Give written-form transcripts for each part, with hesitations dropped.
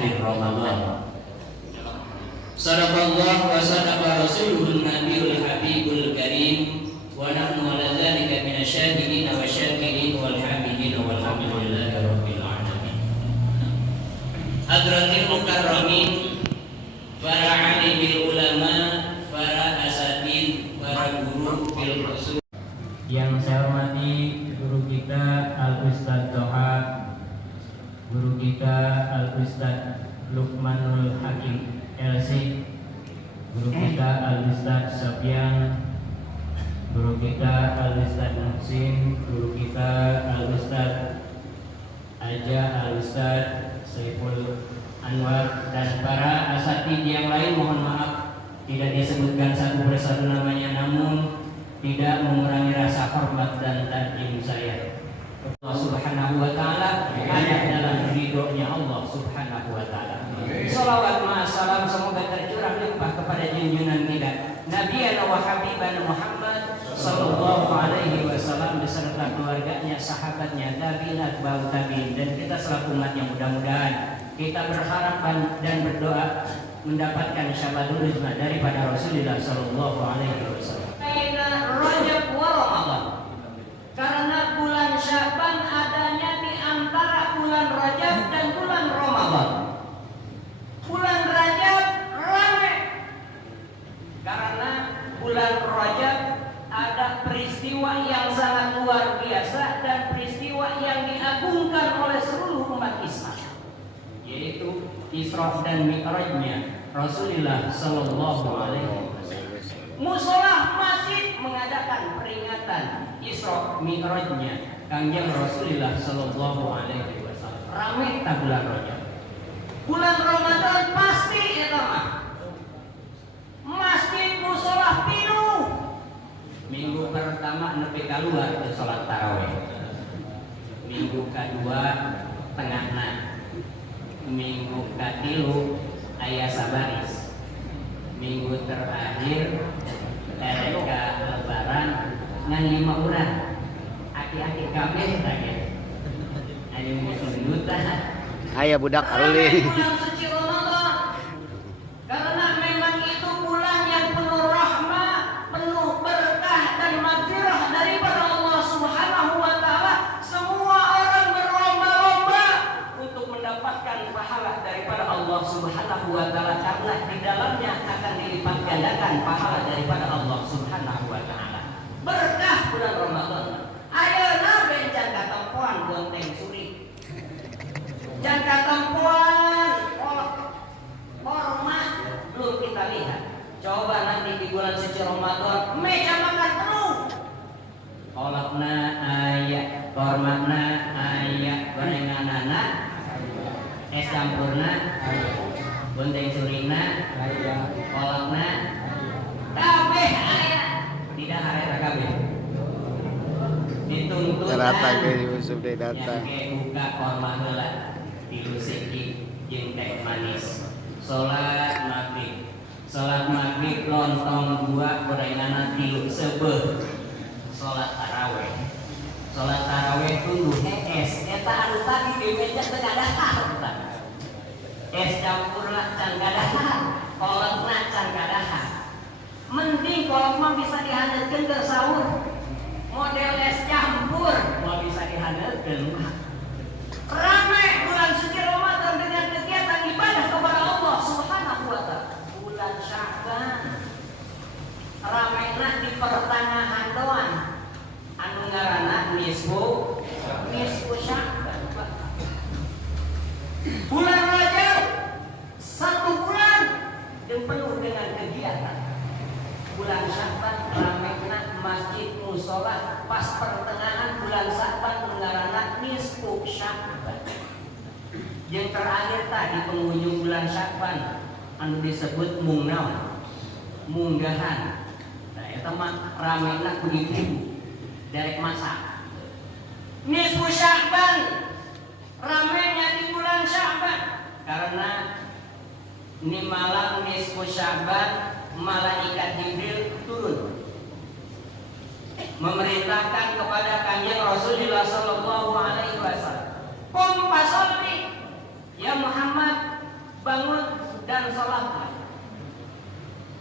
syahri Ramadan. Sadaqallah wa sadaqa rasuluhun nabiyul habibul karim wa nahnu ala dzalika minasyahidin wa syakirin wal hamidin walhamdulillahi rabbil alamin. Hadratil mukarramin, para alimil ulama, para asatid, para guru fil usul. Yang saya hormati guru kita Al-Ustadz Toha, guru kita Al-Ustadz Luqmanul Hakim LC, guru kita Al-Ustadz Sofyan, guru kita Al-Ustadz Muhsin, guru kita Al-Ustadz Aja, Al-Ustadz Saiful Anwar, dan para asatid yang lain. Mohon maaf tidak disebutkan satu persatu namanya, namun tidak mengurangi rasa hormat dan takdim saya. Allah Subhanahu wa taala ada dalam ridhonya Allah Subhanahu wa taala. Salawat ma salam semoga tercurah limpah kepada junjungan kita Nabi wa Habibana Muhammad sallallahu alaihi wasallam beserta keluarganya, sahabatnya, tabi'in, atba'ut tabi'in, dan kita selaku umatnya. Mudah-mudahan kita berharap dan berdoa mendapatkan syafaat rizna daripada Rasulullah sallallahu alaihi wasallam. Rajab wa Ramadan, karena bulan Syaban adanya di antara bulan Rajab dan bulan Ramadan. Bulan Rajab ramai karena bulan Rajab ada peristiwa yang sangat luar biasa dan peristiwa yang diagungkan oleh seluruh umat Islam, yaitu Isra dan Mi'rajnya Rasulullah sallallahu alaihi wasallam. Musola masjid mengadakan peringatan Isra Mi'rajnya Kanjeng Rasulullah sallallahu alaihi wasallam. Ramai ta bulan Rajab. Bulan Ramadan pasti eta mah. Masjid musola penuh. Minggu pertama nepi keluar ke salat tarawih. Minggu kedua tengahna. Minggu katilu aya sabaris. Minggu terakhir mereka lebaran ngan 5 urang. Aki-aki kabeh tanya. Anu musuh Aya budak aruling. Bulan suci Ramadan, karena memang itu bulan yang penuh rahmah, penuh berkah dan maghfirah daripada Allah Subhanahu wa taala. Semua orang berlomba-lomba untuk mendapatkan pahala daripada Allah Subhanahu wa taala, karena di dalamnya akan dilipat gandakan pahala daripada Allah Subhanahu wa taala. Berkah bulan Ramadan. Ayeuna bencan katempoan gonteng suri. Jangan katempoan hormat belum kita lihat. Coba nanti di bulan suci Ramadan meja makan penuh. Kolakna aya, hormatna aya, gorenganana, es campurna, gonteng surina, kolakna, kabeh aya. Tidak hareta kabeh. Dituntut Datang ke Yusuf deh datang. yang buka hormat heula. Tilu siki jeung teh manis. Salat maghrib lontong 2 gorenganan 3 seubeuh. Salat tarawih tunggu es eta anu tadi di meja teu gadahar. Es campurna can gadahar, kolakna can gadahar. Mending kolak mah bisa dihaneukeun keur sahur. Model es campur mah bisa dihaneukeun. Ramai bulan suci Ramadan dengan kegiatan ibadah kepada Allah Subhanahu wa taala. Bulan Syaban ramailah di pertengahan doang. Anu ngaranna nisfu Syaban. Bulan Rajab 1 bulan dan penuh dengan kegiatan. Bulan Syaban ramailah masjid musola pas pertengahan bulan Syaban ngaranna nisfu Syaban. Yang terakhir tadi pengunjung bulan Syaban anu disebut munggahan. Nah, eta mah ramena ku ditribu derek masak. Nisfu Syaban ramenya di bulan Syaban karena ini malam nisfu Syaban malaikat Jibril turun memerintahkan kepada Kanjeng Rasulullah sallallahu alaihi wasallam, "Qum fasalli ya Muhammad, salatnya.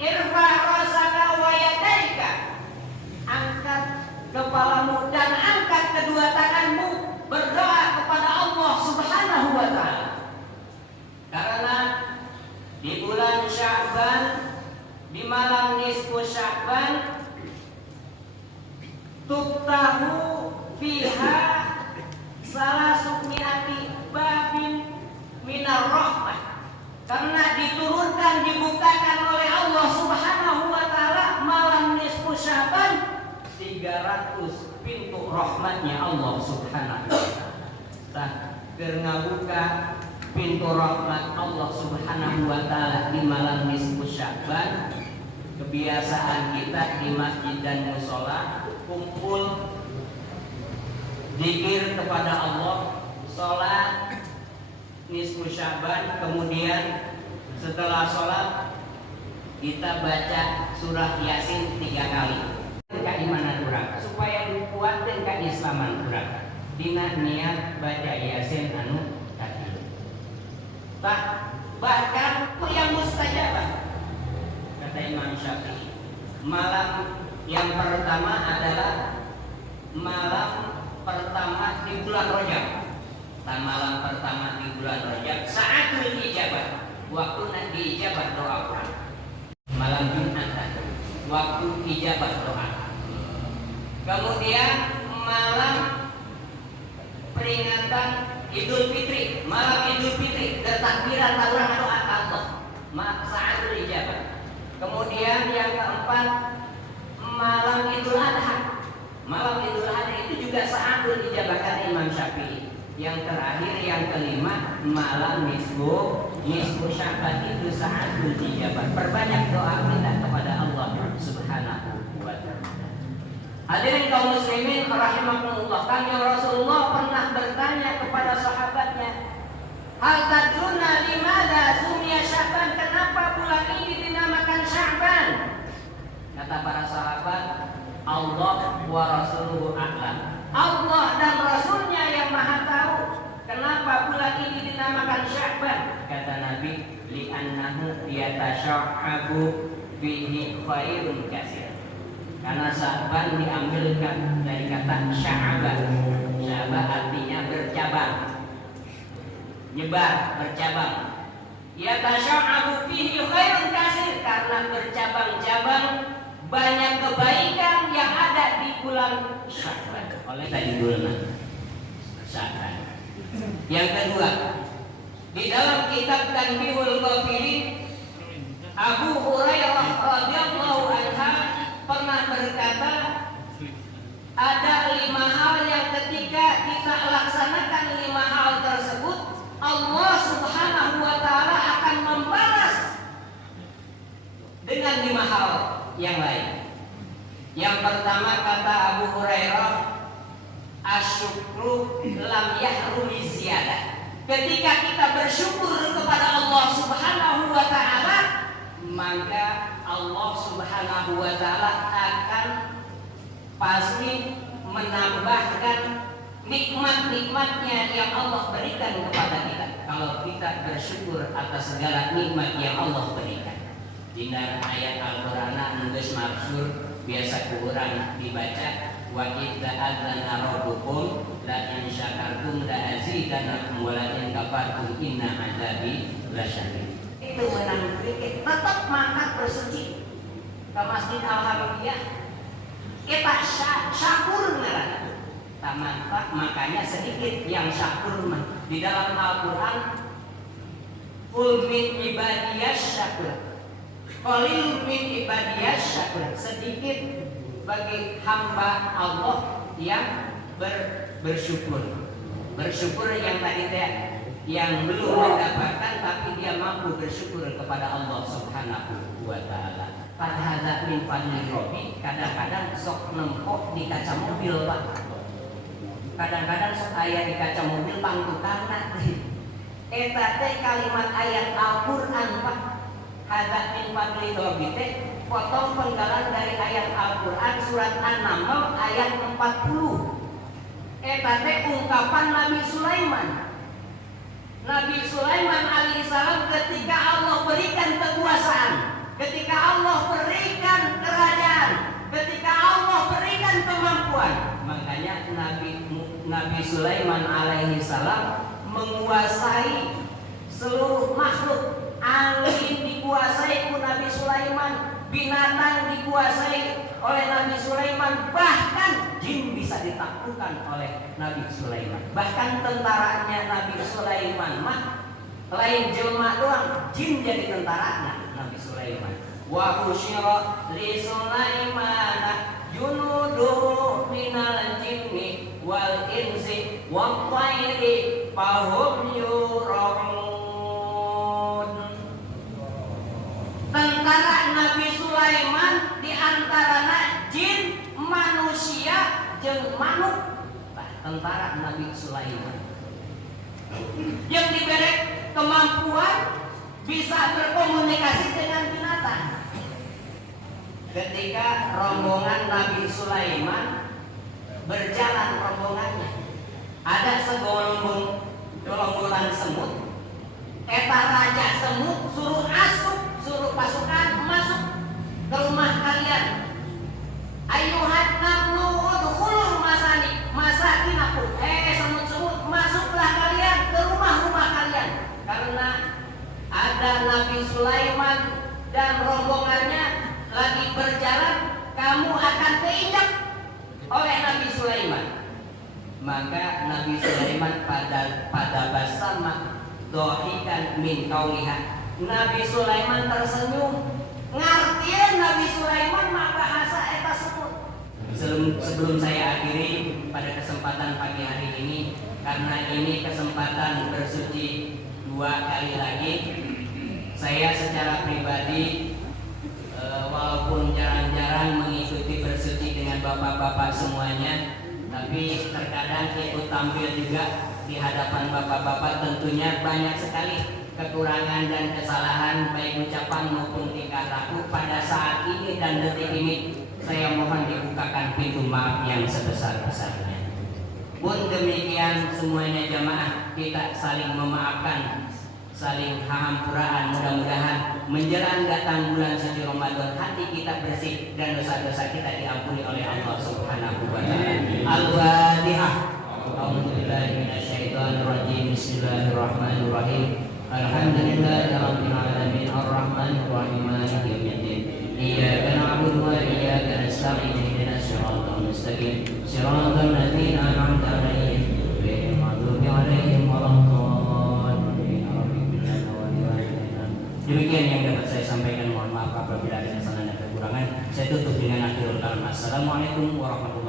Irfa ra'saka wa yadaika, angkat kepalamu dan angkat kedua tanganmu, berdoa kepada Allah Subhanahu wa taala. Karena di bulan Sya'ban, di malam nisfu Sya'ban, tuftahu fiha salasukmiati babin minar rahmah, karena diturunkan, dibukakan oleh Allah Subhanahu wa taala malam nisfu Sya'ban 300 pintu rahmatnya Allah Subhanahu wa taala. Tah keur ngabuka pintu rahmat Allah Subhanahu wa taala di malam nisfu Sya'ban. Kebiasaan kita di masjid dan mushola kumpul zikir kepada Allah, sholat nisfu Sya'ban, kemudian setelah sholat kita baca surah Yasin 3 kali. Keimanan urang supaya dikuatkan keislaman urang dina niat baca Yasin anu tadi. Bahkan yang mustajabah kata Imam Syafi'i, malam yang pertama adalah malam pertama di bulan Rajab. Malam pertama di bulan Rajab saatul ijabah, waktu nanti ijabah doa orang. Malam Jumat waktu ijabah doa. Kemudian malam peringatan Idul Fitri, malam Idul Fitri, bertakbiran taruhan doa Allah, saatul ijabah. Kemudian yang keempat malam Idul Adha. Malam Idul Adha itu juga saatul ijabah kata Imam Syafi'i. Yang terakhir yang kelima malam nisfu Sya'ban itu saatul ijabah. Perbanyak doa kita kepada Allah Subhanahu wa taala. Hadirin kaum muslimin rahimakumullah, kami Rasulullah pernah bertanya kepada sahabatnya, hal tadruna limadza sumya Sya'ban, kenapa bulan ini dinamakan Sya'ban? Kata para sahabat, Allah wa rasuluhu a'lam. Allah dan Rasulnya yang maha tahu kenapa bulan ini dinamakan Sya'ban. Kata Nabi, li'annahu yatasya'abu fihi khairun katsir. Karena Sya'ban diambilkan dari kata sya'aba. Sya'aba artinya bercabang, nyebar, bercabang. Yatasya'abu fihi khairun katsir, karena bercabang-cabang banyak kebaikan yang ada di bulan Sya'ban. Oleh tadi bulan Sya'ban. Yang kedua, di dalam kitab Tanbihul Ghafilin, Abu Hurairah radhiyallahu anha pernah berkata, ada 5 hal yang ketika kita laksanakan 5 hal tersebut, Allah Subhanahu wa taala akan membalas dengan 5 hal yang lain. Yang pertama kata Abu Hurairah, asyukru lam yahrumi ziyadah. Ketika kita bersyukur kepada Allah Subhanahu wa taala, maka Allah Subhanahu wa taala akan pasti menambahkan nikmat-nikmatnya yang Allah berikan kepada kita. Kalau kita bersyukur atas segala nikmat yang Allah berikan. Dina ayat Al-Qur'an anu geus masyhur biasa ku urang dibaca, wa idza adzana rabbukum la in syakartum la azidanakum wa la in kafartum inna adzabi lasyadid. Itu menang sedikit, tetap mangkat bersuci ke Masjid Al-Hamidiyah. Kita syakur ngaran. Tamantak makanya sedikit yang syakur mah. Di dalam Al-Qur'an, qul min ibadiyas syakur. Qalil min ibadiyas syakur. Sedikit bagi hamba Allah yang bersyukur. Bersyukur yang tadi yang belum mendapatkan tapi dia mampu bersyukur kepada Allah Subhanahu wa taala. Padahal min fadli rabbi, kadang-kadang sok nempok di kaca mobil Pak. Kadang-kadang sok aya di kaca mobil pangtukanna. Eta teh kalimat ayat Al-Qur'an Pak. Hadza min fadli rabbi teh potong penggalan dari ayat Al-Qur'an surat An-Naml ayat 40. Eta teh ungkapan Nabi Sulaiman alaihissalam ketika Allah berikan Sulaiman alaihi salam menguasai seluruh makhluk. Angin dikuasai ku Nabi Sulaiman, binatang dikuasai oleh Nabi Sulaiman, bahkan jin bisa ditaklukkan oleh Nabi Sulaiman. Bahkan tentaranya Nabi Sulaiman mah lain jelma doang, jin jadi tentaranya Nabi Sulaiman. Wa husyira li Sulaiman junuduhu minal jinni wal insi wa tayri fahum yura'un. Tentara Nabi Sulaiman di antara jin, manusia, jeung manuk. Tentara Nabi Sulaiman yang diberi kemampuan bisa berkomunikasi dengan binatang. Ketika rombongan Nabi Sulaiman berjalan rombongannya, ada gerombolan semut. Eta raja semut suruh pasukan masuk ke rumah kalian. Ayuhan namlu udkhulul masakinakum. Semut-semut, masuklah kalian ke rumah-rumah kalian. Karena ada Nabi Sulaiman dan rombongannya lagi berjalan, kamu akan keinjak oleh Nabi Sulaiman. Maka Nabi Sulaiman pada basama dohikan min kauliha. Nabi Sulaiman tersenyum. Ngartieun Nabi Sulaiman mah bahasa eta semut. Sebelum saya akhiri pada kesempatan pagi hari ini, karena ini kesempatan bersuci 2 kali lagi, saya secara pribadi walaupun jarang-jarang mengikuti bersuci dengan bapak-bapak semuanya, tapi terkadang ikut tampil juga di hadapan bapak-bapak. Tentunya banyak sekali kekurangan dan kesalahan baik ucapan maupun tingkah laku. Pada saat ini dan detik ini saya mohon dibukakan pintu maaf yang sebesar-besarnya. Pun demikian semuanya jamaah, kita saling memaafkan, saling hampuraan. Mudah-mudahan menjelang datang bulan suci Ramadan, hati kita bersih dan dosa-dosa kita diampuni oleh Allah Subhanahu wa taala. Al-Fatihah. A'udzubillahi minasyaitonir rajim. Bismillahirrahmanirrahim. Alhamdulillahirabbil alamin arrahmanir rahim maliki yaumiddin. Iyyaka na'budu wa iyyaka nasta'in ihdinas siratal mustaqim siratal ladzina an'amta 'alaihim ghairil maghdubi 'alaihim waladdallin. Demikian yang dapat saya sampaikan. Mohon maaf apabila ada kesalahan dan kekurangan. Saya tutup dengan akhirul kalam. Assalamualaikum warahmatullahi wabarakatuh.